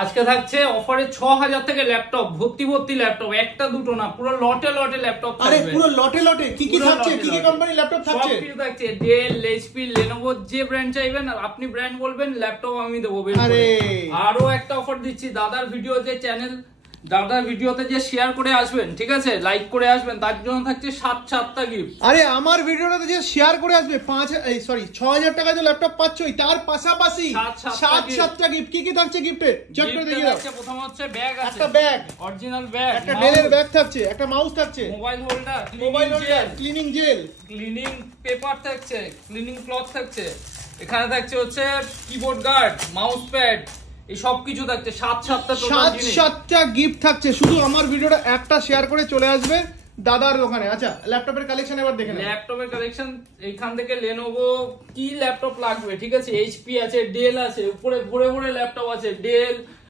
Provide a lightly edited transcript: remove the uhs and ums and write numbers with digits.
আজকে থাকছে অফারে 6000 থেকে ল্যাপটপ, ভর্তি ভর্তি ল্যাপটপ, একটা দুটো না, পুরো লটে লটে ল্যাপটপ থাকবে। আরে পুরো লটে লটে কি কি থাকছে, কি কি কোম্পানি ল্যাপটপ থাকছে? সব কিছু থাকছে, ডেল, এইচপি, লেনোভো, যে ব্র্যান্ড চাইবেন আপনি ব্র্যান্ড বলবেন, ল্যাপটপ আমি দেবো। আরে আরো একটা অফার দিচ্ছি, দাদার ভিডিও যে চ্যানেল, দাদার ভিডিওতে যে শেয়ার করে আসবেন, ঠিক আছে, লাইক করে আসবেন, তার জন্য থাকছে 7টা গিফট। আরে আমার ভিডিওটাতে যে শেয়ার করে আসবে 6000 টাকা যে ল্যাপটপ পাচ্ছই, তার পাশাপাশি 7টা গিফট। কি কি থাকছে গিফটে চেক করে দেখিয়ে দাও। প্রথম হচ্ছে ব্যাগ আছে, একটা ব্যাগ, অরিজিনাল ব্যাগ, একটা ডেলের ব্যাগ থাকছে, একটা মাউস থাকছে, mobile holder, cleaning gel, cleaning paper থাকছে, ক্লিনিং ক্লথ থাকছে, এখানে থাকছে হচ্ছে কিবোর্ড গার্ড, মাউস প্যাড, এই সব কিছু থাকছে। 7টা গিফট থাকছে। শুধু আমার ভিডিওটা একটা শেয়ার করে চলে আসবে দাদার দোকানে। আচ্ছা, ল্যাপটপের কালেকশন এবার দেখে নেন। ল্যাপটপের কালেকশন এইখান থেকে লেনোভো কি ল্যাপটপ লাগবে, ঠিক আছে, এইচপি আছে, ডেল আছে, উপরে ভরে ভরে ল্যাপটপ আছে, ডেল,